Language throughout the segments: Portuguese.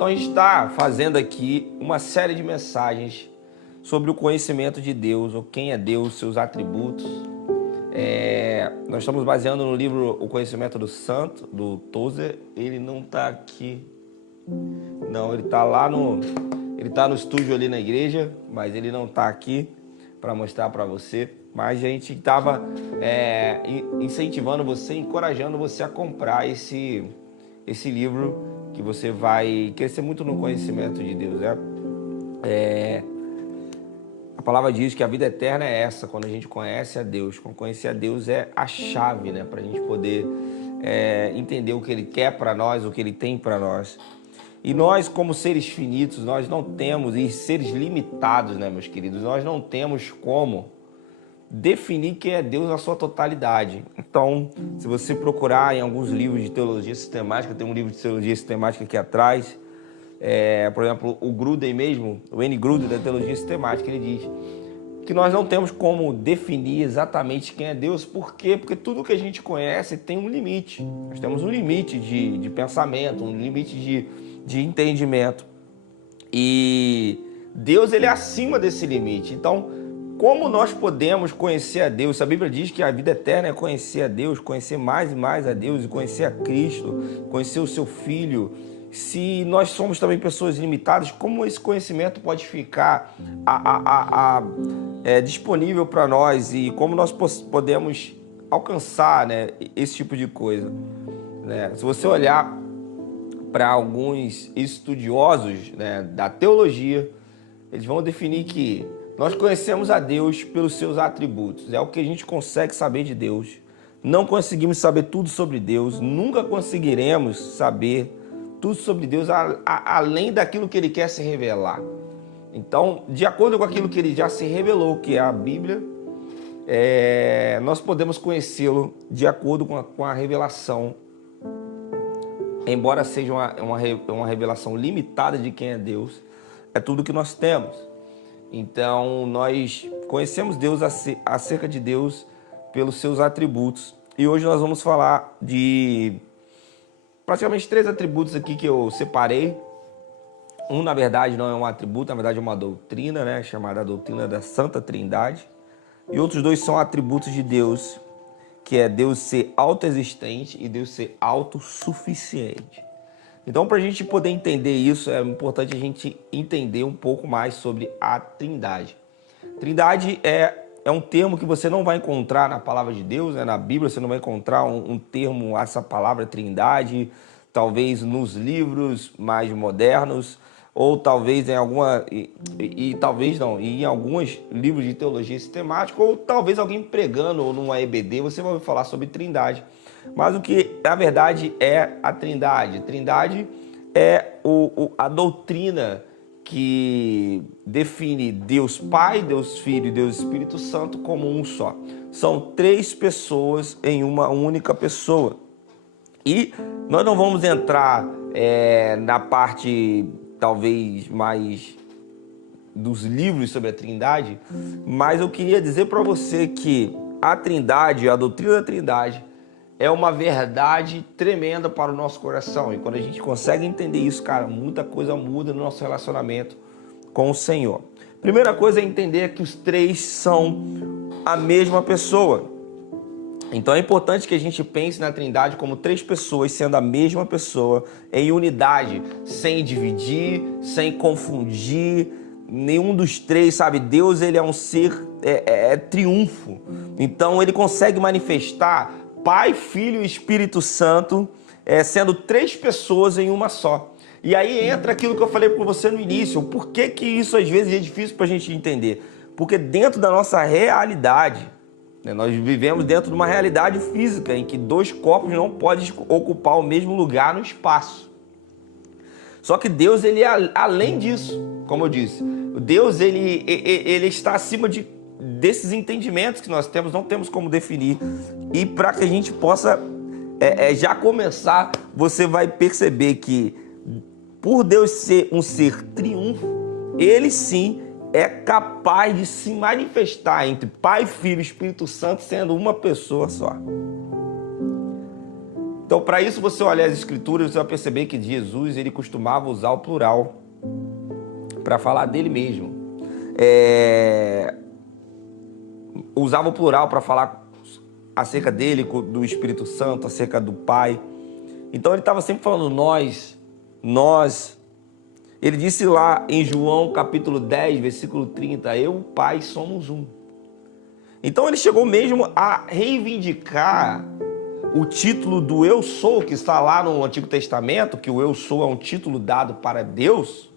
Então a gente está fazendo aqui uma série de mensagens sobre o conhecimento de Deus, ou quem é Deus, seus atributos. Nós estamos baseando no livro O Conhecimento do Santo, do Tozer. Ele não está aqui, não, ele está lá ele está no estúdio ali na igreja, mas ele não está aqui para mostrar para você. Mas a gente estava incentivando você, encorajando você a comprar esse livro, que você vai crescer muito no conhecimento de Deus. A palavra diz que a vida eterna é essa, quando a gente conhece a Deus. Quando conhecer a Deus é a chave, né, para a gente poder entender o que Ele quer para nós, o que Ele tem para nós. E nós, como seres finitos, nós não temos, e seres limitados, né, meus queridos, nós não temos como definir quem é Deus na sua totalidade. Então, se você procurar em alguns livros de teologia sistemática, tem um livro de teologia sistemática aqui atrás, por exemplo, o Gruden mesmo, o N. Gruden da teologia sistemática, ele diz que nós não temos como definir exatamente quem é Deus. Por quê? Porque tudo que a gente conhece tem um limite. Nós temos um limite de pensamento, um limite de entendimento. E Deus, ele é acima desse limite. Então, como nós podemos conhecer a Deus? A Bíblia diz que a vida eterna é conhecer a Deus, conhecer mais e mais a Deus, e conhecer a Cristo, conhecer o seu Filho. Se nós somos também pessoas limitadas, como esse conhecimento pode ficar disponível para nós, e como nós podemos alcançar, né, esse tipo de coisa, né? Se você olhar para alguns estudiosos, né, da teologia, eles vão definir que nós conhecemos a Deus pelos seus atributos. É o que a gente consegue saber de Deus. Não conseguimos saber tudo sobre Deus, nunca conseguiremos saber tudo sobre Deus além daquilo que Ele quer se revelar. Então, de acordo com aquilo que Ele já se revelou, que é a Bíblia, nós podemos conhecê-lo de acordo com a revelação, embora seja uma revelação limitada de quem é Deus, é tudo que nós temos. Então, nós conhecemos Deus, acerca de Deus, pelos seus atributos. E hoje nós vamos falar de praticamente 3 atributos aqui que eu separei. Um, na verdade, não é um atributo, na verdade é uma doutrina, né, chamada doutrina da Santa Trindade. E outros 2 são atributos de Deus, que é Deus ser autoexistente e Deus ser autossuficiente. Então, para a gente poder entender isso, é importante a gente entender um pouco mais sobre a Trindade. Trindade é um termo que você não vai encontrar na palavra de Deus, né? Na Bíblia você não vai encontrar um termo, essa palavra Trindade, talvez nos livros mais modernos, ou talvez em em alguns livros de teologia sistemática, ou talvez alguém pregando ou numa EBD, você vai ouvir falar sobre Trindade. Mas o que na verdade é a Trindade? Trindade é a doutrina que define Deus Pai, Deus Filho e Deus Espírito Santo como um só. São 3 pessoas em uma única pessoa. E nós não vamos entrar na parte talvez mais dos livros sobre a Trindade, mas eu queria dizer para você que a Trindade, a doutrina da Trindade, é uma verdade tremenda para o nosso coração. E quando a gente consegue entender isso, cara, muita coisa muda no nosso relacionamento com o Senhor. Primeira coisa é entender que os 3 são a mesma pessoa. Então é importante que a gente pense na Trindade como 3 pessoas sendo a mesma pessoa, em unidade, sem dividir, sem confundir nenhum dos 3, sabe? Deus, ele é um ser triunfo. Então ele consegue manifestar Pai, Filho e Espírito Santo, sendo 3 pessoas em uma só. E aí entra aquilo que eu falei para você no início. Por que isso às vezes é difícil para a gente entender? Porque dentro da nossa realidade, né, nós vivemos dentro de uma realidade física em que 2 corpos não podem ocupar o mesmo lugar no espaço. Só que Deus, ele é além disso, como eu disse. Deus, ele está acima desses entendimentos que nós temos, não temos como definir. E para que a gente possa já começar, você vai perceber que por Deus ser um ser triunfo, ele sim é capaz de se manifestar entre Pai, Filho e Espírito Santo sendo uma pessoa só. Então, para isso, você olhar as escrituras, você vai perceber que Jesus, ele costumava usar o plural para falar dele mesmo. Usava o plural para falar acerca dele, do Espírito Santo, acerca do Pai. Então, ele estava sempre falando nós. Ele disse lá em João capítulo 10, versículo 30, eu e o Pai somos um. Então ele chegou mesmo a reivindicar o título do eu sou, que está lá no Antigo Testamento, que o eu sou é um título dado para Deus,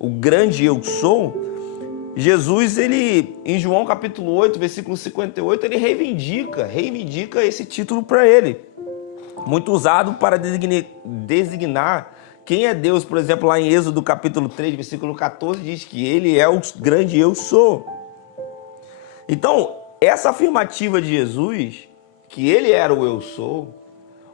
o grande eu sou. Jesus, ele, em João capítulo 8, versículo 58, ele reivindica esse título para ele. Muito usado para designar quem é Deus. Por exemplo, lá em Êxodo capítulo 3, versículo 14, diz que ele é o grande eu sou. Então, essa afirmativa de Jesus, que ele era o eu sou,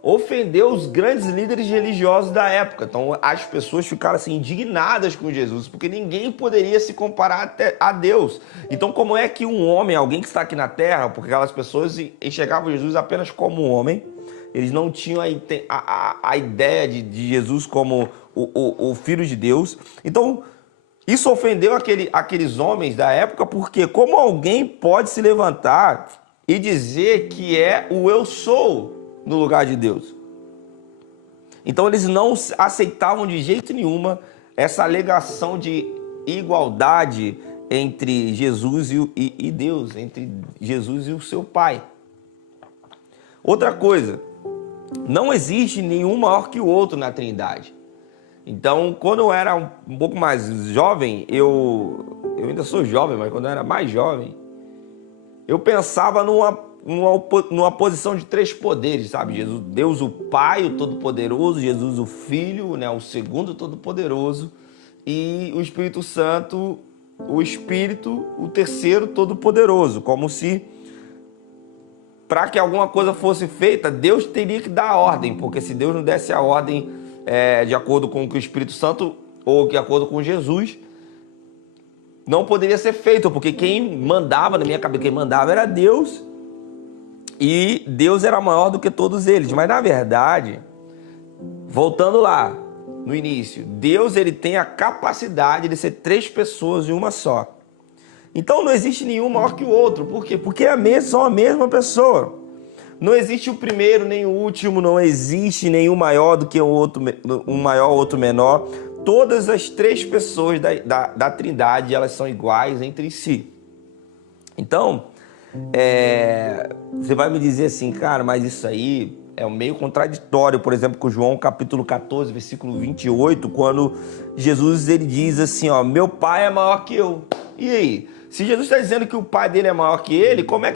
ofendeu os grandes líderes religiosos da época. Então, as pessoas ficaram assim, indignadas com Jesus, porque ninguém poderia se comparar a Deus. Então, como é que um homem, alguém que está aqui na terra, porque aquelas pessoas enxergavam Jesus apenas como um homem, eles não tinham a ideia de Jesus como o Filho de Deus. Então, isso ofendeu aqueles homens da época, porque como alguém pode se levantar e dizer que é o eu sou no lugar de Deus? Então, eles não aceitavam de jeito nenhuma essa alegação de igualdade entre Jesus e Deus, entre Jesus e o seu Pai. Outra coisa, não existe nenhum maior que o outro na Trindade. Então, quando eu era um pouco mais jovem, eu ainda sou jovem, mas quando eu era mais jovem, eu pensava numa posição de três poderes, sabe? Jesus, Deus o Pai, o Todo-Poderoso, Jesus o Filho, né, o Segundo Todo-Poderoso, e o Espírito Santo, o Espírito, o Terceiro Todo-Poderoso, como se para que alguma coisa fosse feita, Deus teria que dar a ordem, porque se Deus não desse a ordem de acordo com o que o Espírito Santo ou de acordo com Jesus, não poderia ser feito, porque quem mandava na minha cabeça, quem mandava era Deus, e Deus era maior do que todos eles. Mas na verdade, voltando lá no início, Deus ele tem a capacidade de ser três pessoas em uma só. Então não existe nenhum maior que o outro. Por quê? Porque são a mesma pessoa. Não existe o primeiro nem o último, não existe nenhum maior do que o outro, um maior, outro menor. Todas as três pessoas da Trindade, elas são iguais entre si. Então, você vai me dizer assim, cara, mas isso aí é um meio contraditório, por exemplo, com João capítulo 14, versículo 28, quando Jesus ele diz assim, ó, meu Pai é maior que eu. E aí? Se Jesus está dizendo que o Pai dele é maior que ele, como é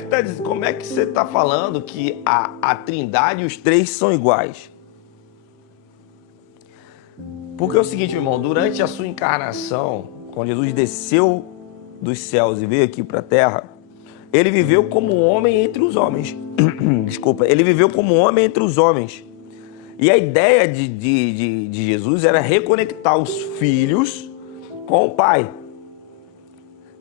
que você está falando que a Trindade e os três são iguais? Porque é o seguinte, meu irmão, durante a sua encarnação, quando Jesus desceu dos céus e veio aqui para a terra, ele viveu como homem entre os homens. Desculpa, ele viveu como homem entre os homens. E a ideia de Jesus era reconectar os filhos com o Pai.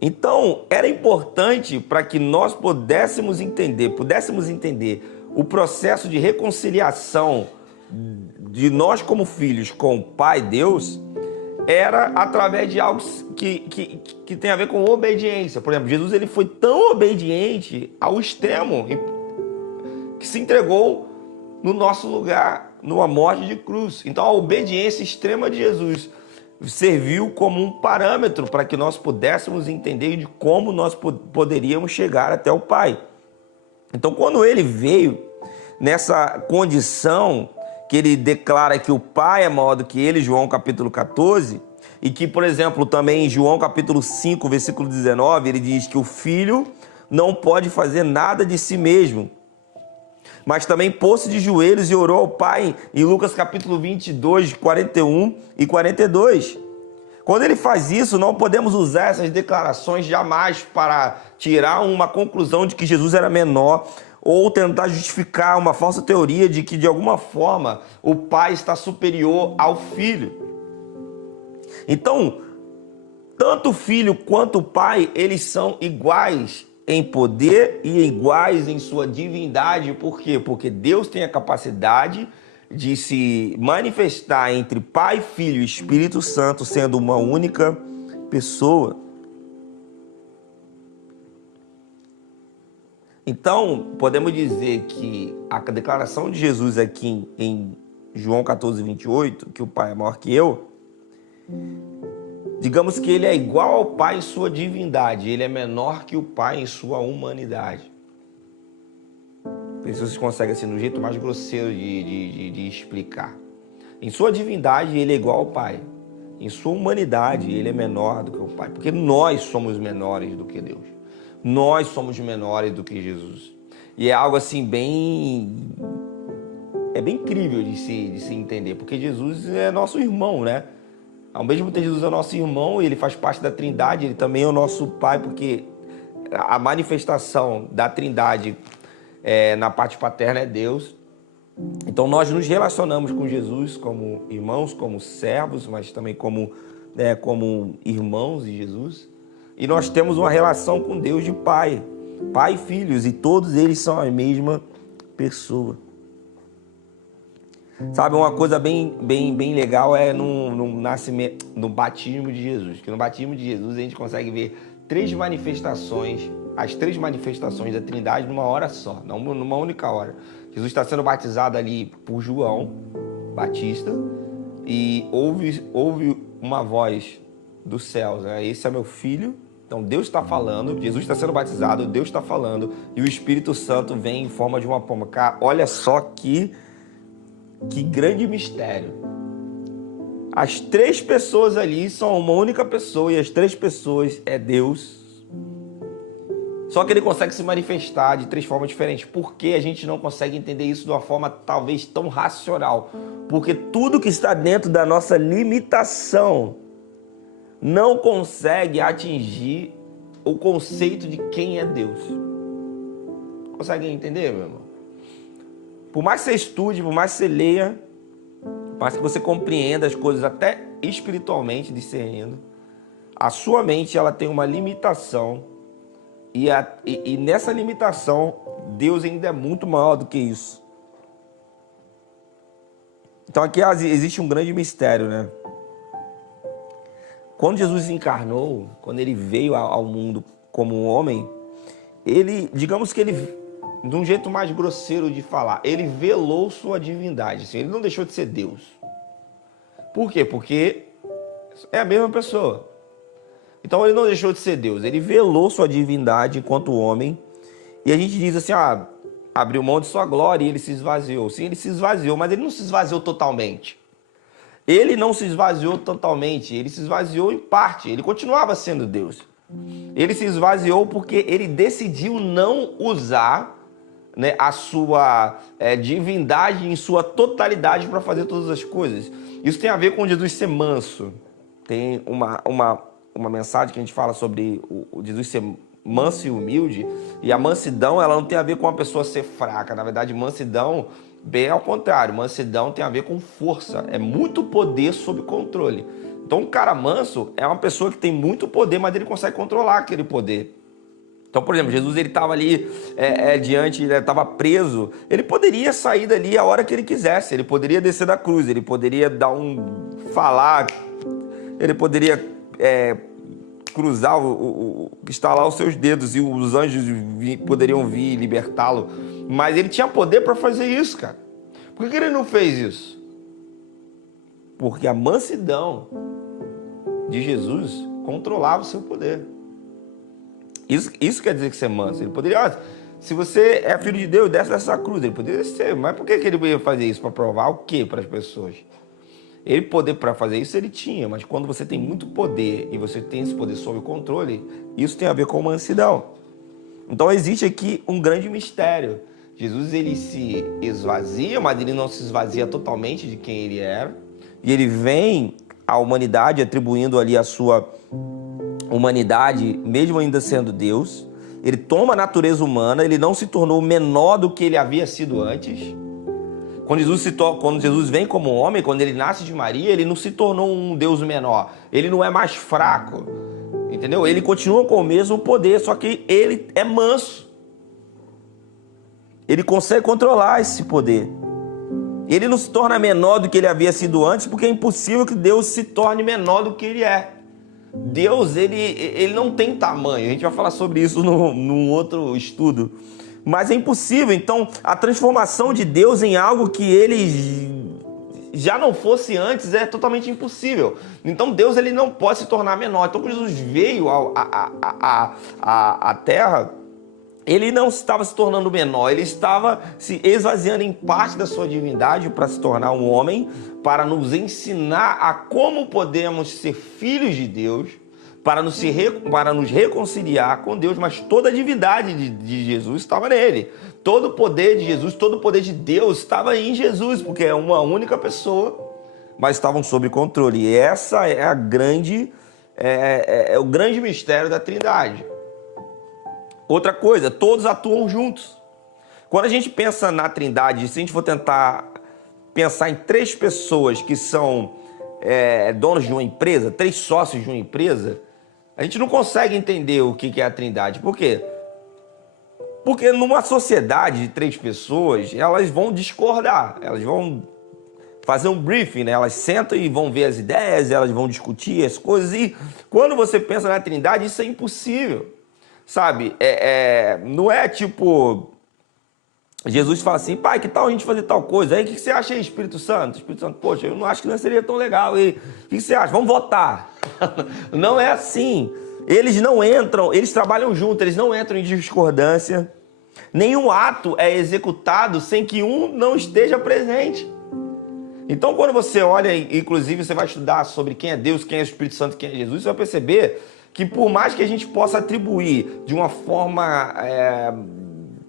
Então, era importante para que nós pudéssemos entender o processo de reconciliação de nós como filhos com o Pai Deus, era através de algo que tem a ver com obediência. Por exemplo, Jesus ele foi tão obediente ao extremo que se entregou no nosso lugar, numa morte de cruz. Então, a obediência extrema de Jesus serviu como um parâmetro para que nós pudéssemos entender de como nós poderíamos chegar até o Pai. Então, quando ele veio nessa condição que ele declara que o Pai é maior do que ele, João capítulo 14, e que, por exemplo, também em João capítulo 5, versículo 19, ele diz que o Filho não pode fazer nada de si mesmo, mas também pôs-se de joelhos e orou ao Pai em Lucas capítulo 22, 41 e 42. Quando ele faz isso, não podemos usar essas declarações jamais para tirar uma conclusão de que Jesus era menor ou tentar justificar uma falsa teoria de que, de alguma forma, o Pai está superior ao Filho. Então, tanto o Filho quanto o Pai, eles são iguais em poder e iguais em sua divindade. Por quê? Porque Deus tem a capacidade de se manifestar entre Pai, Filho e Espírito Santo, sendo uma única pessoa. Então, podemos dizer que a declaração de Jesus aqui em João 14, 28, que o Pai é maior que eu, digamos que ele é igual ao Pai em sua divindade, ele é menor que o Pai em sua humanidade. Não sei se vocês conseguem, assim, no jeito mais grosseiro de explicar. Em sua divindade, ele é igual ao Pai. Em sua humanidade, ele é menor do que o Pai. Porque nós somos menores do que Deus. Nós somos menores do que Jesus. E é algo assim bem... É bem incrível de se entender. Porque Jesus é nosso irmão, né? Ao mesmo tempo que Jesus é nosso irmão, ele faz parte da Trindade, ele também é o nosso Pai, porque a manifestação da Trindade na parte paterna é Deus. Então nós nos relacionamos com Jesus como irmãos, como servos, mas também como irmãos de Jesus. E nós temos uma relação com Deus de Pai, Pai e filhos, e todos eles são a mesma pessoa. Sabe, uma coisa bem legal é no batismo de Jesus. Que no batismo de Jesus a gente consegue ver as três manifestações da Trindade numa hora só, não numa única hora. Jesus está sendo batizado ali por João Batista e ouve uma voz dos céus, né? Esse é meu filho. Então Deus está falando, Jesus está sendo batizado, Deus está falando e o Espírito Santo vem em forma de uma pomba. Cara, olha só que grande mistério. As três pessoas ali são uma única pessoa e as três pessoas é Deus. Só que ele consegue se manifestar de três formas diferentes. Por que a gente não consegue entender isso de uma forma talvez tão racional? Porque tudo que está dentro da nossa limitação não consegue atingir o conceito de quem é Deus. Consegue entender, meu irmão? Por mais que você estude, por mais que você leia, por mais que você compreenda as coisas até espiritualmente discernindo, a sua mente ela tem uma limitação e nessa limitação Deus ainda é muito maior do que isso. Então aqui existe um grande mistério, né? Quando Jesus encarnou, quando ele veio ao mundo como um homem, digamos que ele, de um jeito mais grosseiro de falar, ele velou sua divindade. Assim, ele não deixou de ser Deus. Por quê? Porque é a mesma pessoa. Então ele não deixou de ser Deus. Ele velou sua divindade enquanto homem. E a gente diz assim, abriu mão de sua glória e ele se esvaziou. Sim, ele se esvaziou, mas ele não se esvaziou totalmente. Ele não se esvaziou totalmente, ele se esvaziou em parte. Ele continuava sendo Deus. Ele se esvaziou porque ele decidiu não usar, né, a sua divindade em sua totalidade para fazer todas as coisas. Isso tem a ver com Jesus ser manso. Tem uma mensagem que a gente fala sobre o Jesus ser manso e humilde. E a mansidão, ela não tem a ver com a pessoa ser fraca. Na verdade, mansidão, bem ao contrário. Mansidão tem a ver com força. É muito poder sob controle. Então, um cara manso é uma pessoa que tem muito poder, mas ele consegue controlar aquele poder. Então, por exemplo, Jesus ele estava ali estava preso. Ele poderia sair dali a hora que ele quisesse. Ele poderia descer da cruz. Ele poderia falar. Ele poderia cruzar, estalar os seus dedos e os anjos poderiam vir libertá-lo. Mas ele tinha poder para fazer isso, cara. Por que ele não fez isso? Porque a mansidão de Jesus controlava o seu poder. Isso quer dizer que você é manso. Ele poderia, se você é filho de Deus, desce dessa cruz. Ele poderia ser, mas por que ele ia fazer isso? Para provar o quê para as pessoas? Ele poder para fazer isso ele tinha, mas quando você tem muito poder e você tem esse poder sob controle, isso tem a ver com mansidão. Então existe aqui um grande mistério. Jesus ele se esvazia, mas ele não se esvazia totalmente de quem ele era. E ele vem à humanidade atribuindo ali a sua humanidade, mesmo ainda sendo Deus. Ele toma a natureza humana, ele não se tornou menor do que ele havia sido antes. Quando Jesus vem como homem, quando ele nasce de Maria, ele não se tornou um Deus menor. Ele não é mais fraco, entendeu? Ele continua com o mesmo poder, só que ele é manso. Ele consegue controlar esse poder. Ele não se torna menor do que ele havia sido antes, porque é impossível que Deus se torne menor do que ele é. Deus, ele não tem tamanho. A gente vai falar sobre isso num outro estudo. Mas é impossível. Então, a transformação de Deus em algo que ele já não fosse antes é totalmente impossível. Então, Deus, ele não pode se tornar menor. Então, quando Jesus veio à Terra, ele não estava se tornando menor, ele estava se esvaziando em parte da sua divindade para se tornar um homem, para nos ensinar a como podemos ser filhos de Deus, para nos reconciliar com Deus, mas toda a divindade de Jesus estava nele. Todo o poder de Jesus, todo o poder de Deus estava em Jesus, porque é uma única pessoa, mas estavam sob controle. E essa é a grande, é o grande mistério da Trindade. Outra coisa, todos atuam juntos. Quando a gente pensa na Trindade, se a gente for tentar pensar em 3 pessoas que são donos de uma empresa, 3 sócios de uma empresa, a gente não consegue entender o que é a Trindade. Por quê? Porque numa sociedade de 3 pessoas, elas vão discordar, elas vão fazer um briefing, né? Elas sentam e vão ver as ideias, elas vão discutir as coisas. E quando você pensa na Trindade, isso é impossível. Sabe, não é tipo, Jesus fala assim, pai, que tal a gente fazer tal coisa? Aí, o que você acha aí, Espírito Santo? Espírito Santo, poxa, eu não acho que não seria tão legal. E o que você acha? Vamos votar. Não é assim. Eles não entram, eles trabalham juntos, eles não entram em discordância. Nenhum ato é executado sem que um não esteja presente. Então, quando você olha, inclusive, você vai estudar sobre quem é Deus, quem é o Espírito Santo, quem é Jesus, você vai perceber que por mais que a gente possa atribuir de uma forma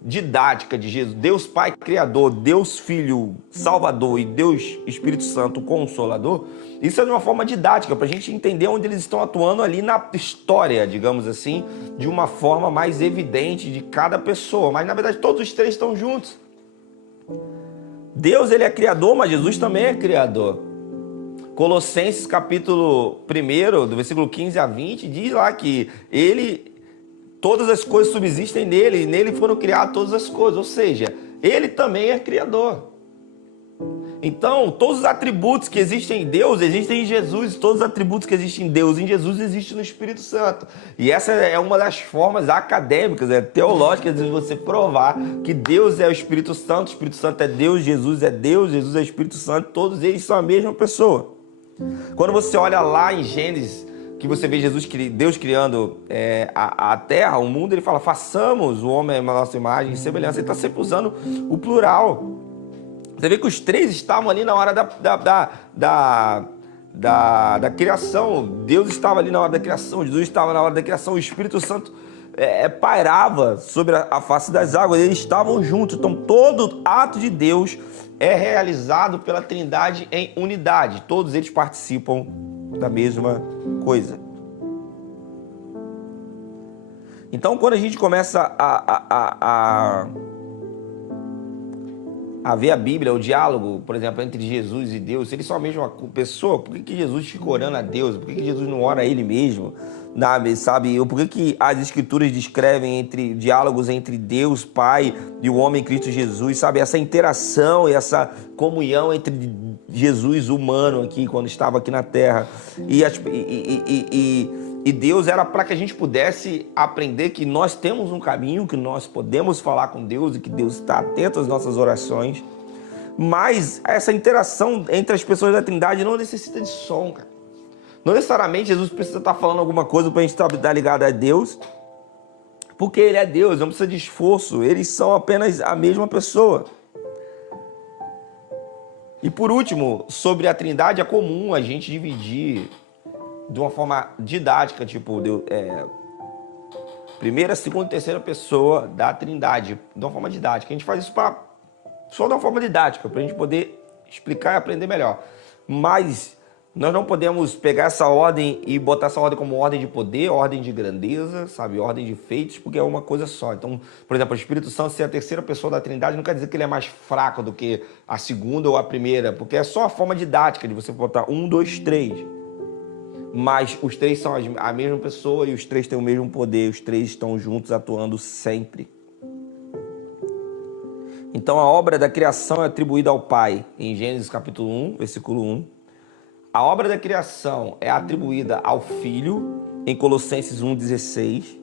didática de Jesus, Deus Pai Criador, Deus Filho Salvador e Deus Espírito Santo Consolador, isso é de uma forma didática, para a gente entender onde eles estão atuando ali na história, digamos assim, de uma forma mais evidente de cada pessoa. Mas na verdade todos os 3 estão juntos. Deus, ele é criador, mas Jesus também é criador. Colossenses capítulo 1, do versículo 15 a 20, diz lá que todas as coisas subsistem nele, e nele foram criadas todas as coisas, ou seja, ele também é criador. Então, todos os atributos que existem em Deus, existem em Jesus, todos os atributos que existem em Deus, em Jesus, existem no Espírito Santo. E essa é uma das formas acadêmicas, teológicas, de você provar que Deus é o Espírito Santo é Deus, Jesus é o Espírito Santo, todos eles são a mesma pessoa. Quando você olha lá em Gênesis, que você vê Deus criando a terra, o mundo, ele fala, façamos o homem à nossa imagem e semelhança. Ele está sempre usando o plural. Você vê que os 3 estavam ali na hora da criação. Deus estava ali na hora da criação, Jesus estava na hora da criação, o Espírito Santo pairava sobre a face das águas, eles estavam juntos. Então todo ato de Deus é realizado pela Trindade em unidade. Todos eles participam da mesma coisa. Então, quando a gente começa a ver a Bíblia, o diálogo, por exemplo, entre Jesus e Deus, se eles são a mesma pessoa, por que Jesus fica orando a Deus? Por que Jesus não ora a ele mesmo? Sabe? Ou por que as Escrituras descrevem diálogos entre Deus, Pai e o homem Cristo Jesus, sabe? Essa interação e essa comunhão entre Jesus humano aqui, quando estava aqui na Terra. E Deus era para que a gente pudesse aprender que nós temos um caminho, que nós podemos falar com Deus e que Deus está atento às nossas orações. Mas essa interação entre as pessoas da Trindade não necessita de som, cara. Não necessariamente Jesus precisa estar falando alguma coisa para a gente estar ligado a Deus, porque Ele é Deus, não precisa de esforço, eles são apenas a mesma pessoa. E por último, sobre a Trindade, é comum a gente dividir de uma forma didática, tipo, primeira, segunda e terceira pessoa da Trindade, de uma forma didática. A gente faz isso só de uma forma didática, para a gente poder explicar e aprender melhor. Mas nós não podemos pegar essa ordem e botar essa ordem como ordem de poder, ordem de grandeza, sabe? Ordem de feitos, porque é uma coisa só. Então, por exemplo, o Espírito Santo ser a terceira pessoa da Trindade não quer dizer que ele é mais fraco do que a segunda ou a primeira, porque é só a forma didática de você botar 1, 2, 3. Mas os 3 são a mesma pessoa e os 3 têm o mesmo poder, os 3 estão juntos atuando sempre. Então a obra da criação é atribuída ao Pai em Gênesis capítulo 1, versículo 1. A obra da criação é atribuída ao Filho em Colossenses 1,16.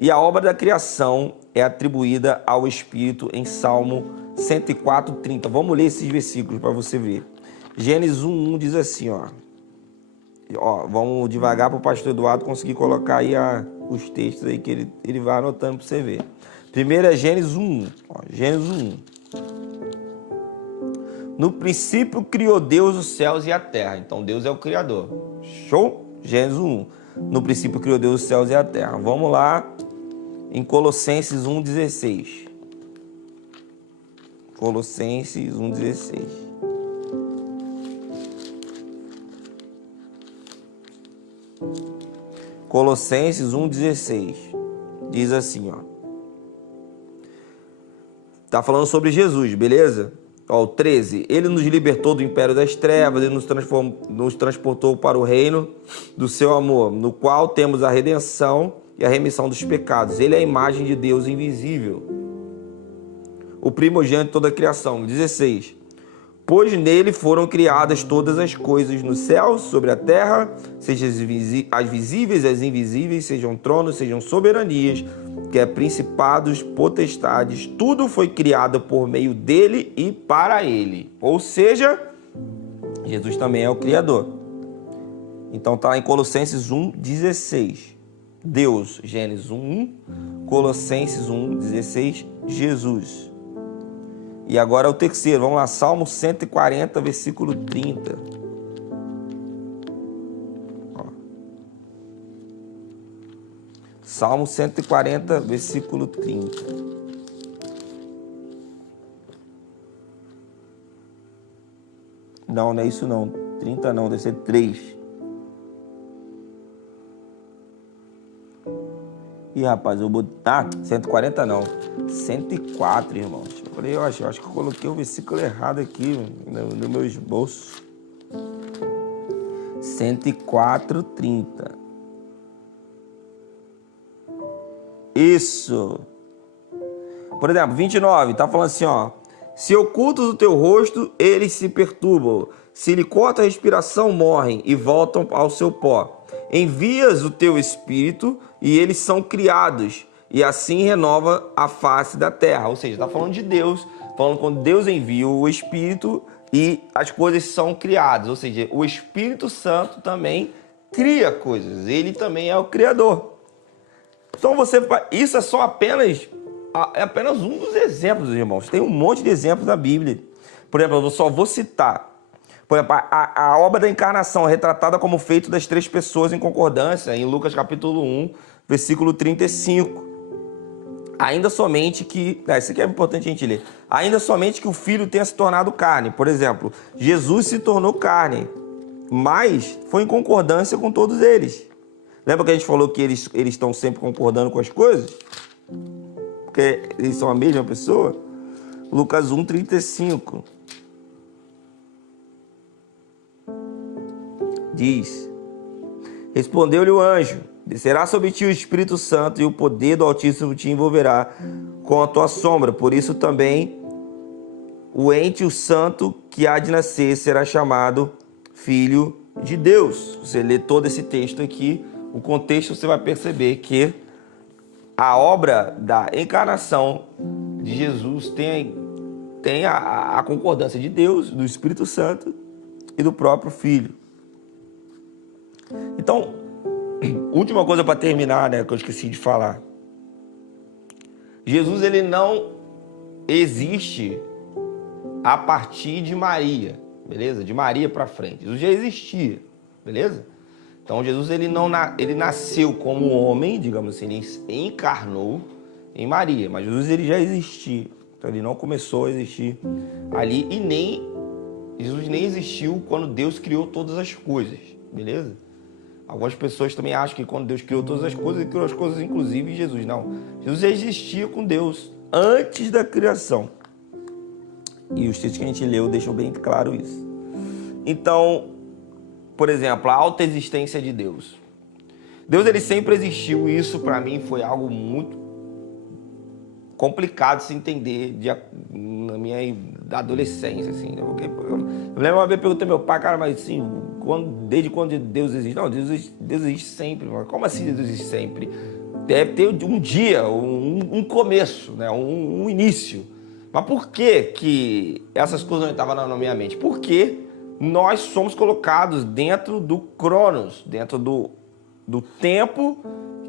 E a obra da criação é atribuída ao Espírito em Salmo 104:30. Vamos ler esses versículos para você ver. Gênesis 1:1 diz assim, ó. Vamos devagar para o pastor Eduardo conseguir colocar aí os textos aí que ele vai anotando para você ver. Primeiro é Gênesis 1:1. Gênesis 1:1. No princípio criou Deus os céus e a terra. Então Deus é o Criador. Show? Gênesis 1:1. No princípio criou Deus os céus e a terra. Vamos lá em Colossenses 1:16. Colossenses 1:16. Colossenses 1:16. Diz assim, ó. Tá falando sobre Jesus, beleza? Ó, o 13. Ele nos libertou do império das trevas e nos transportou para o reino do seu amor, no qual temos a redenção e a remissão dos pecados. Ele é a imagem de Deus invisível, o primogênito de toda a criação. 16. Pois nele foram criadas todas as coisas nos céus, sobre a terra, sejam as visíveis e as invisíveis, sejam tronos, sejam soberanias, que é principados, potestades, tudo foi criado por meio dele e para ele. Ou seja, Jesus também é o Criador. Então está em Colossenses 1:16. Deus, Gênesis 1:1, Colossenses 1:16, Jesus. E agora é o terceiro, vamos lá, Salmo 140, versículo 30. Ó. Salmo 140, versículo 30. Não, não é isso não. 30 não, deve ser 3. Ih, rapaz, eu vou botar 140 não. 104, irmãos. Eu falei, eu acho que eu coloquei o versículo errado aqui no meu esboço. 104:30. Isso. Por exemplo, 29, tá falando assim, ó. Se ocultas o teu rosto, eles se perturbam. Se lhe corta a respiração, morrem e voltam ao seu pó. Envias o teu espírito e eles são criados, e assim renova a face da terra. Ou seja, está falando de Deus, falando quando Deus envia o espírito e as coisas são criadas. Ou seja, o Espírito Santo também cria coisas, ele também é o Criador. Então isso é só apenas um dos exemplos, irmãos. Tem um monte de exemplos na Bíblia. Por exemplo, eu só vou citar. Por exemplo, a obra da encarnação é retratada como feito das três pessoas em concordância, em Lucas capítulo 1, versículo 35. Ainda somente que... Isso aqui é importante a gente ler. Ainda somente que o Filho tenha se tornado carne. Por exemplo, Jesus se tornou carne, mas foi em concordância com todos eles. Lembra que a gente falou que eles estão sempre concordando com as coisas? Porque eles são a mesma pessoa? Lucas 1, 35. Diz: respondeu-lhe o anjo: descerá sobre ti o Espírito Santo e o poder do Altíssimo te envolverá com a tua sombra. Por isso também o santo que há de nascer será chamado Filho de Deus. Você lê todo esse texto aqui, o contexto, você vai perceber que a obra da encarnação de Jesus tem a concordância de Deus, do Espírito Santo e do próprio Filho. Então, última coisa para terminar, né, que eu esqueci de falar. Jesus, ele não existe a partir de Maria, beleza? De Maria para frente. Jesus já existia, beleza? Então, Jesus, ele nasceu como homem, digamos assim, ele encarnou em Maria, mas Jesus, ele já existia. Então, ele não começou a existir ali Jesus nem existiu quando Deus criou todas as coisas, beleza? Algumas pessoas também acham que quando Deus criou todas as coisas, ele criou as coisas inclusive Jesus. Não. Jesus já existia com Deus antes da criação. E os textos que a gente leu deixam bem claro isso. Então, por exemplo, a autoexistência de Deus. Deus, ele sempre existiu. Isso para mim foi algo muito complicado se entender na minha adolescência, assim. Eu lembro uma vez, perguntei ao meu pai, cara, mas assim, desde quando Deus existe? Não, Deus existe sempre. Mas como assim Deus existe sempre? Deve ter um dia, um começo, né? um início. Mas por que essas coisas não estavam na minha mente? Porque nós somos colocados dentro do Cronos, dentro do tempo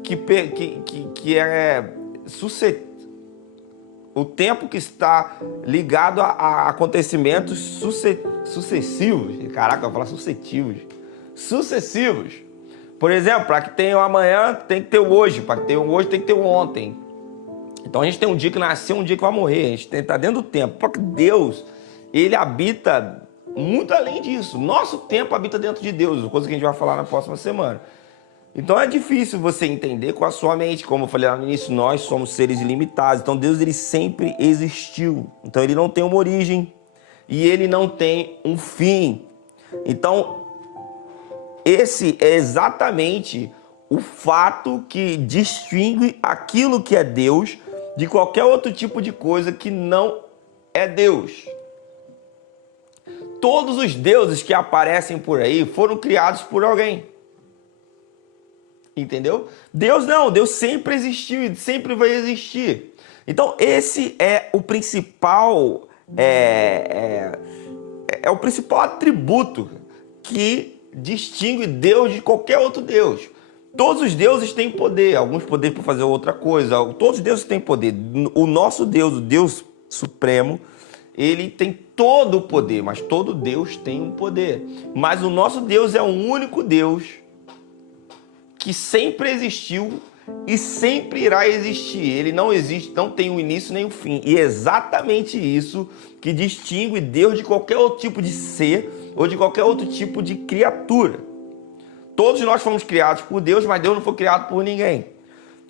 que é o tempo que está ligado a acontecimentos sucessivos. Caraca, eu vou falar sucessivos. Por exemplo, para que tenha o amanhã, tem que ter o hoje. Para que tenha o hoje, tem que ter o ontem. Então a gente tem um dia que nasceu, um dia que vai morrer. A gente está dentro do tempo. Porque Deus, ele habita muito além disso. Nosso tempo habita dentro de Deus, coisa que a gente vai falar na próxima semana. Então é difícil você entender com a sua mente. Como eu falei lá no início, nós somos seres ilimitados. Então Deus, ele sempre existiu. Então ele não tem uma origem e ele não tem um fim. Então esse é exatamente o fato que distingue aquilo que é Deus de qualquer outro tipo de coisa que não é Deus. Todos os deuses que aparecem por aí foram criados por alguém. Entendeu? Deus não, Deus sempre existiu e sempre vai existir. Então esse é o principal o principal atributo que distingue Deus de qualquer outro Deus. Todos os deuses têm poder, alguns poderes para fazer outra coisa, todos os deuses têm poder. O nosso Deus, o Deus Supremo, ele tem todo o poder, mas todo Deus tem um poder. Mas o nosso Deus é o único Deus que sempre existiu e sempre irá existir. Ele não existe, não tem um início nem um fim. E é exatamente isso que distingue Deus de qualquer outro tipo de ser ou de qualquer outro tipo de criatura. Todos nós fomos criados por Deus, mas Deus não foi criado por ninguém.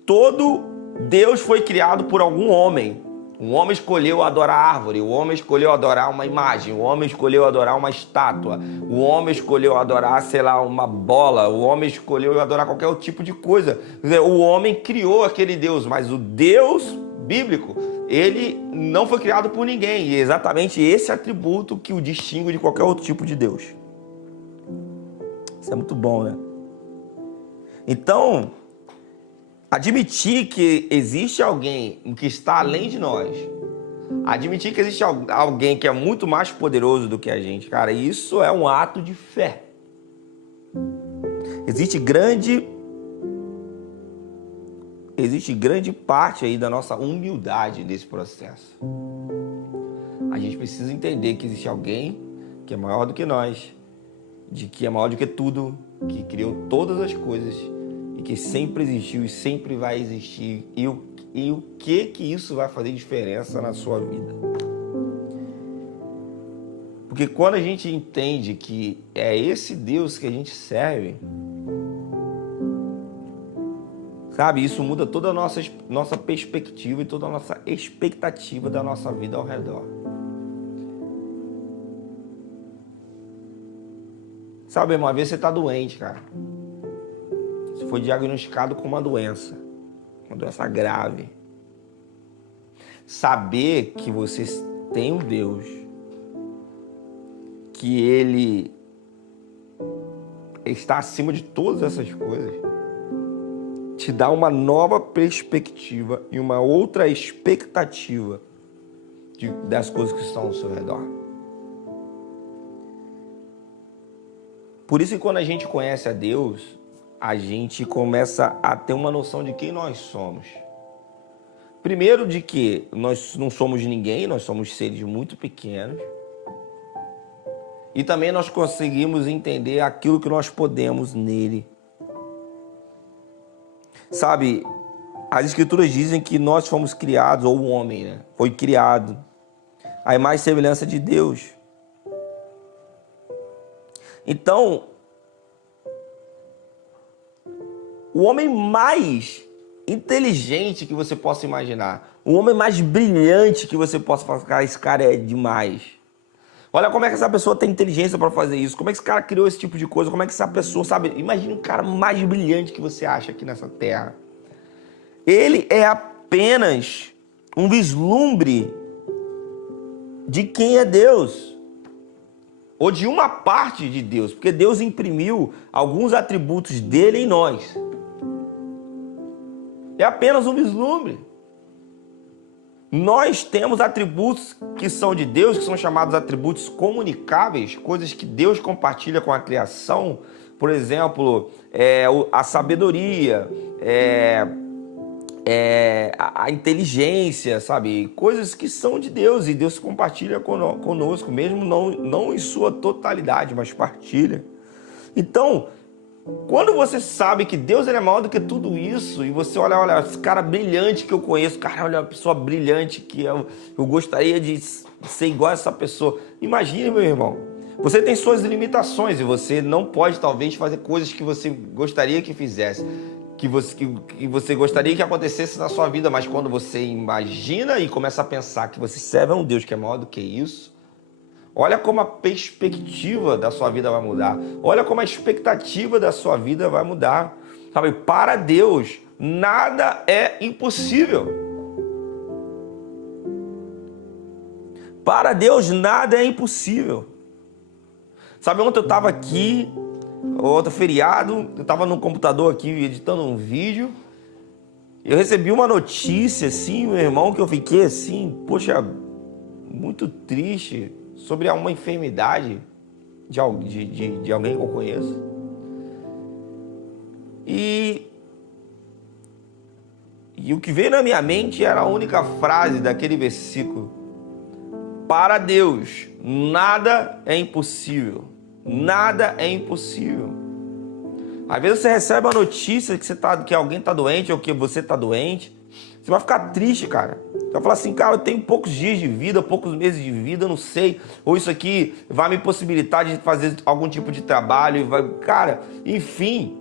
Todo Deus foi criado por algum homem. Um homem escolheu adorar árvore, o homem escolheu adorar uma imagem, o homem escolheu adorar uma estátua, o homem escolheu adorar, sei lá, uma bola, o homem escolheu adorar qualquer outro tipo de coisa. Quer dizer, o homem criou aquele Deus, mas o Deus bíblico, ele não foi criado por ninguém. E é exatamente esse atributo que o distingue de qualquer outro tipo de Deus. Isso é muito bom, né? Então, admitir que existe alguém que está além de nós, admitir que existe alguém que é muito mais poderoso do que a gente, cara, isso é um ato de fé. Existe grande parte aí da nossa humildade nesse processo. A gente precisa entender que existe alguém que é maior do que nós, de que é maior do que tudo, que criou todas as coisas e que sempre existiu e sempre vai existir. E o que isso vai fazer diferença na sua vida? Porque quando a gente entende que é esse Deus que a gente serve, sabe, isso muda toda a nossa perspectiva e toda a nossa expectativa da nossa vida ao redor. Sabe, uma vez você está doente, cara. Você foi diagnosticado com uma doença grave. Saber que você tem um Deus, que Ele está acima de todas essas coisas, te dá uma nova perspectiva e uma outra expectativa das coisas que estão ao seu redor. Por isso que quando a gente conhece a Deus, a gente começa a ter uma noção de quem nós somos. Primeiro, de que nós não somos ninguém, nós somos seres muito pequenos. E também nós conseguimos entender aquilo que nós podemos nele. Sabe, as escrituras dizem que nós fomos criados, ou o homem, né, foi criado à imagem e semelhança de Deus. Então, o homem mais inteligente que você possa imaginar, o homem mais brilhante que você possa falar, cara, esse cara é demais. Olha como é que essa pessoa tem inteligência para fazer isso, como é que esse cara criou esse tipo de coisa, como é que essa pessoa, sabe, imagine um cara mais brilhante que você acha aqui nessa terra. Ele é apenas um vislumbre de quem é Deus, ou de uma parte de Deus, porque Deus imprimiu alguns atributos dele em nós. É apenas um vislumbre. Nós temos atributos que são de Deus, que são chamados atributos comunicáveis, coisas que Deus compartilha com a criação. Por exemplo, a sabedoria, a inteligência, sabe? Coisas que são de Deus e Deus compartilha conosco, mesmo não em sua totalidade, mas partilha. Então, quando você sabe que Deus ele é maior do que tudo isso, e você olha, esse cara brilhante que eu conheço, cara, olha, uma pessoa brilhante que eu gostaria de ser igual a essa pessoa. Imagine, meu irmão, você tem suas limitações e você não pode, talvez, fazer coisas que você gostaria que fizesse, que você gostaria que acontecesse na sua vida, mas quando você imagina e começa a pensar que você serve a um Deus que é maior do que isso, olha como a perspectiva da sua vida vai mudar. Olha como a expectativa da sua vida vai mudar. Sabe, para Deus, nada é impossível. Para Deus, nada é impossível. Sabe, ontem eu estava aqui, outro feriado, eu estava no computador aqui editando um vídeo. Eu recebi uma notícia, assim, meu irmão, que eu fiquei assim, poxa, muito triste, sobre uma enfermidade de alguém que eu conheço. E o que veio na minha mente era a única frase daquele versículo: para Deus, nada é impossível. Nada é impossível. Às vezes você recebe a notícia que alguém está doente ou que você está doente. Você vai ficar triste, cara. Você vai falar assim, cara, eu tenho poucos dias de vida, poucos meses de vida, eu não sei. Ou isso aqui vai me possibilitar de fazer algum tipo de trabalho. Cara, enfim.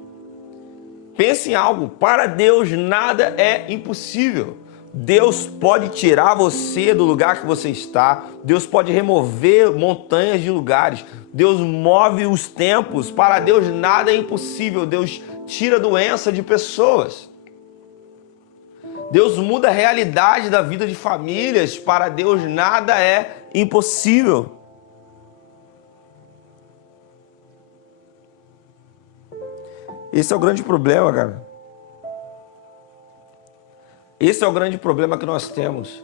Pense em algo. Para Deus, nada é impossível. Deus pode tirar você do lugar que você está. Deus pode remover montanhas de lugares. Deus move os tempos. Para Deus, nada é impossível. Deus tira a doença de pessoas. Deus muda a realidade da vida de famílias. Para Deus, nada é impossível. Esse é o grande problema, cara. Esse é o grande problema que nós temos.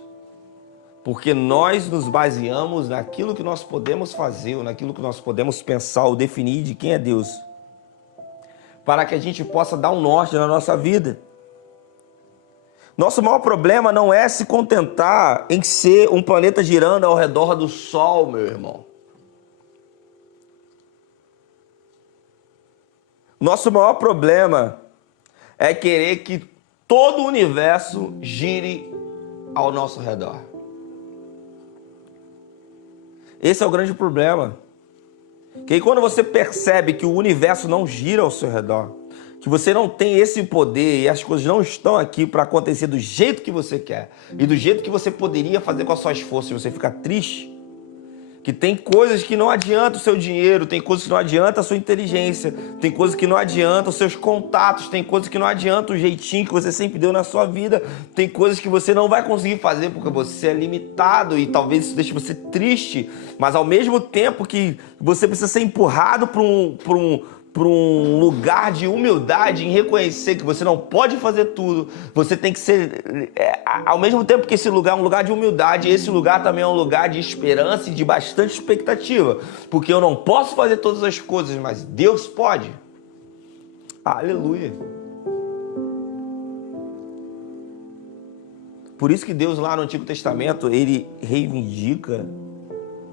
Porque nós nos baseamos naquilo que nós podemos fazer, ou naquilo que nós podemos pensar ou definir de quem é Deus, para que a gente possa dar um norte na nossa vida. Nosso maior problema não é se contentar em ser um planeta girando ao redor do Sol, meu irmão. Nosso maior problema é querer que todo o universo gire ao nosso redor. Esse é o grande problema. Que aí quando você percebe que o universo não gira ao seu redor, que você não tem esse poder e as coisas não estão aqui para acontecer do jeito que você quer e do jeito que você poderia fazer com as suas forças, você fica triste, que tem coisas que não adianta o seu dinheiro, tem coisas que não adianta a sua inteligência, tem coisas que não adianta os seus contatos, tem coisas que não adianta o jeitinho que você sempre deu na sua vida, tem coisas que você não vai conseguir fazer porque você é limitado e talvez isso deixe você triste, mas ao mesmo tempo que você precisa ser empurrado para um lugar de humildade, em reconhecer que você não pode fazer tudo, você tem que ser, ao mesmo tempo que esse lugar é um lugar de humildade, esse lugar também é um lugar de esperança e de bastante expectativa, porque eu não posso fazer todas as coisas, mas Deus pode. Aleluia. Por isso que Deus lá no Antigo Testamento, ele reivindica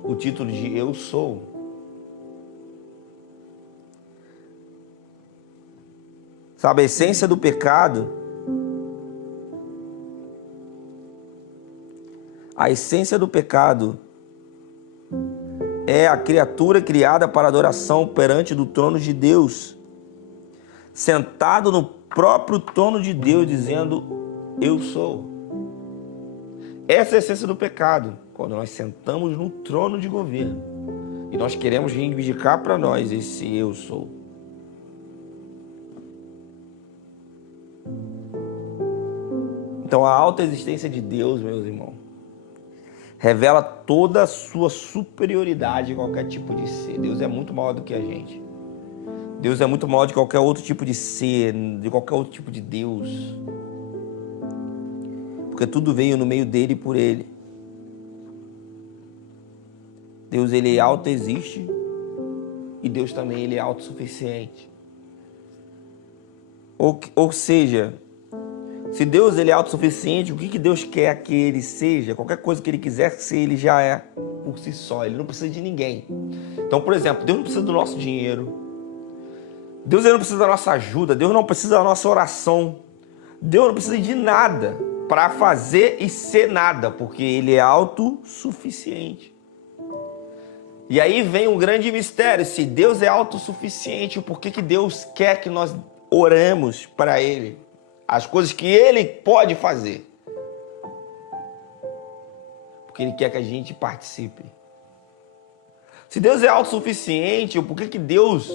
o título de Eu Sou. Sabe, a essência do pecado, é a criatura criada para adoração perante do trono de Deus, sentado no próprio trono de Deus, dizendo, eu sou. Essa é a essência do pecado, quando nós sentamos no trono de governo e nós queremos reivindicar para nós esse eu sou. Então a autoexistência de Deus, meus irmãos, revela toda a sua superioridade em qualquer tipo de ser. Deus é muito maior do que a gente. Deus é muito maior de qualquer outro tipo de ser, de qualquer outro tipo de Deus. Porque tudo veio no meio dele e por ele. Deus, ele autoexiste e Deus também, ele é autossuficiente. Ou seja, se Deus, ele é autossuficiente, o que Deus quer que ele seja? Qualquer coisa que ele quiser ser, ele já é por si só. Ele não precisa de ninguém. Então, por exemplo, Deus não precisa do nosso dinheiro. Deus, ele não precisa da nossa ajuda. Deus não precisa da nossa oração. Deus não precisa de nada para fazer e ser nada, porque ele é autossuficiente. E aí vem um grande mistério. Se Deus é autossuficiente, por que Deus quer que nós oremos para ele? As coisas que ele pode fazer. Porque ele quer que a gente participe. Se Deus é autossuficiente, por que Deus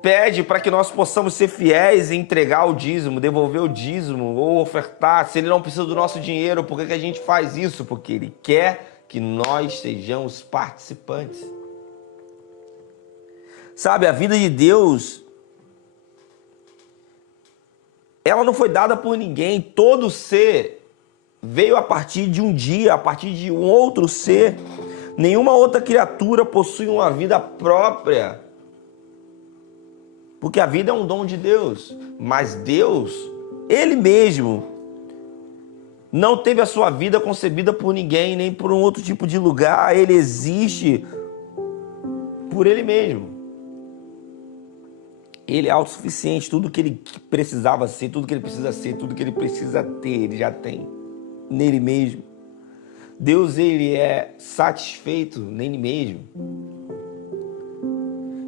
pede para que nós possamos ser fiéis e entregar o dízimo, devolver o dízimo ou ofertar? Se ele não precisa do nosso dinheiro, por que a gente faz isso? Porque ele quer que nós sejamos participantes. Sabe, a vida de Deus, ela não foi dada por ninguém. Todo ser veio a partir de um dia, a partir de um outro ser. Nenhuma outra criatura possui uma vida própria. Porque a vida é um dom de Deus. Mas Deus, ele mesmo, não teve a sua vida concebida por ninguém, nem por um outro tipo de lugar. Ele existe por ele mesmo. Ele é autossuficiente. Tudo que ele precisava ser, tudo que ele precisa ser, tudo que ele precisa ter, ele já tem nele mesmo. Deus, ele é satisfeito nele mesmo.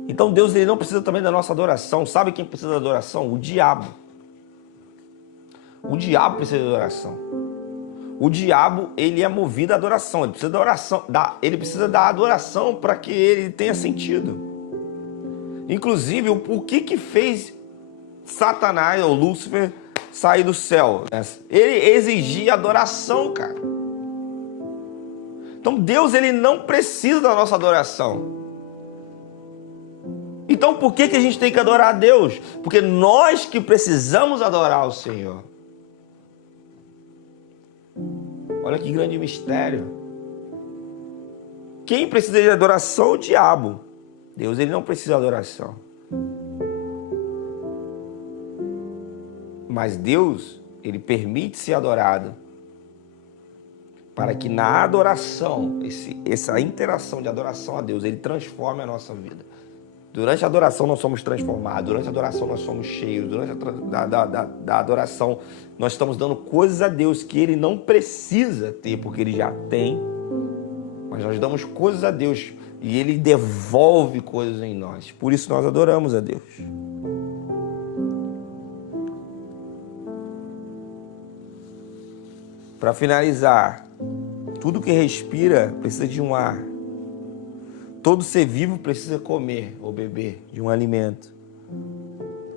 Então Deus, ele não precisa também da nossa adoração. Sabe quem precisa da adoração? O diabo. O diabo precisa da adoração. O diabo, ele é movido à adoração. Ele precisa da oração, ele precisa da adoração para que ele tenha sentido. Inclusive, o que fez Satanás ou Lúcifer sair do céu? Ele exigia adoração, cara. Então Deus, ele não precisa da nossa adoração. Então por que a gente tem que adorar a Deus? Porque nós que precisamos adorar o Senhor. Olha que grande mistério. Quem precisa de adoração? O diabo. Deus, ele não precisa de adoração. Mas Deus, ele permite ser adorado para que na adoração, essa interação de adoração a Deus, ele transforme a nossa vida. Durante a adoração nós somos transformados, durante a adoração nós somos cheios, durante a adoração nós estamos dando coisas a Deus que ele não precisa ter, porque ele já tem. Mas nós damos coisas a Deus e ele devolve coisas em nós. Por isso nós adoramos a Deus. Para finalizar, tudo que respira precisa de um ar. Todo ser vivo precisa comer ou beber de um alimento.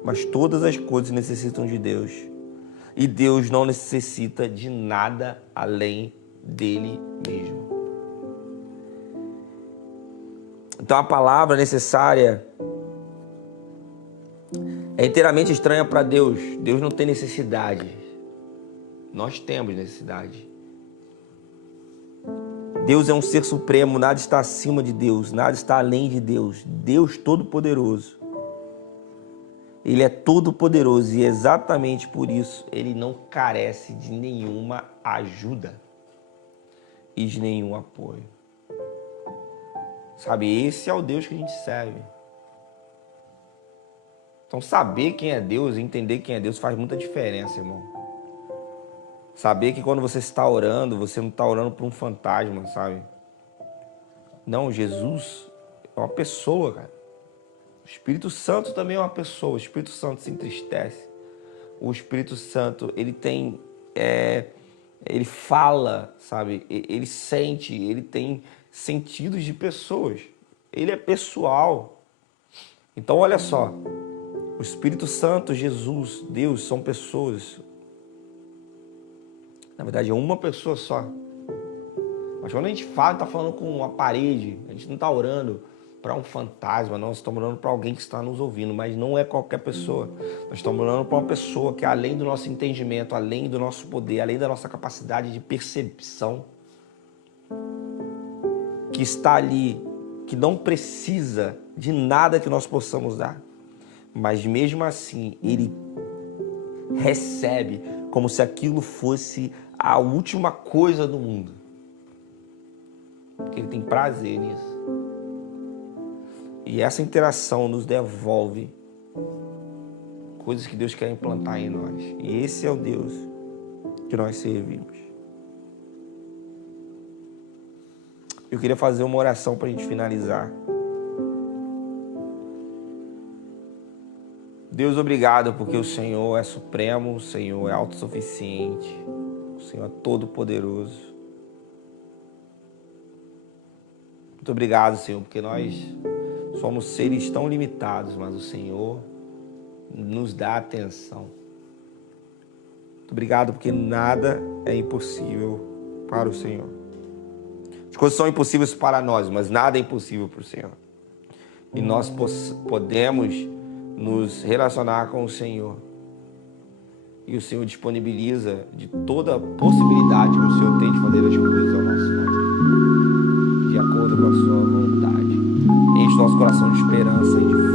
Mas todas as coisas necessitam de Deus. E Deus não necessita de nada além dele mesmo. Então a palavra necessária é inteiramente estranha para Deus. Deus não tem necessidade. Nós temos necessidade. Deus é um ser supremo, nada está acima de Deus, nada está além de Deus. Deus Todo-Poderoso. Ele é todo-poderoso e exatamente por isso ele não carece de nenhuma ajuda e de nenhum apoio. Sabe, esse é o Deus que a gente serve. Então saber quem é Deus e entender quem é Deus faz muita diferença, irmão. Saber que quando você está orando, você não está orando por um fantasma, sabe? Não, Jesus é uma pessoa, cara. O Espírito Santo também é uma pessoa. O Espírito Santo se entristece. O Espírito Santo, ele tem... ele fala, sabe? Ele sente, ele tem sentidos de pessoas. Ele é pessoal. Então, olha só. O Espírito Santo, Jesus, Deus são pessoas. Na verdade, é uma pessoa só. Mas quando a gente fala, está falando com uma parede, a gente não está orando para um fantasma, não. Nós estamos orando para alguém que está nos ouvindo, mas não é qualquer pessoa. Nós estamos orando para uma pessoa que, além do nosso entendimento, além do nosso poder, além da nossa capacidade de percepção, que está ali, que não precisa de nada que nós possamos dar, mas mesmo assim ele recebe como se aquilo fosse a última coisa do mundo, porque ele tem prazer nisso. E essa interação nos devolve coisas que Deus quer implantar em nós. E esse é o Deus que nós servimos. Eu queria fazer uma oração para a gente finalizar. Deus, obrigado porque o Senhor é supremo, o Senhor é autossuficiente, o Senhor é todo-poderoso. Muito obrigado, Senhor, porque nós somos seres tão limitados, mas o Senhor nos dá atenção. Muito obrigado porque nada é impossível para o Senhor. As coisas são impossíveis para nós, mas nada é impossível para o Senhor. E nós podemos nos relacionar com o Senhor. E o Senhor disponibiliza de toda a possibilidade que o Senhor tem de fazer as coisas ao nosso favor, de acordo com a sua vontade. Enche nosso coração de esperança e de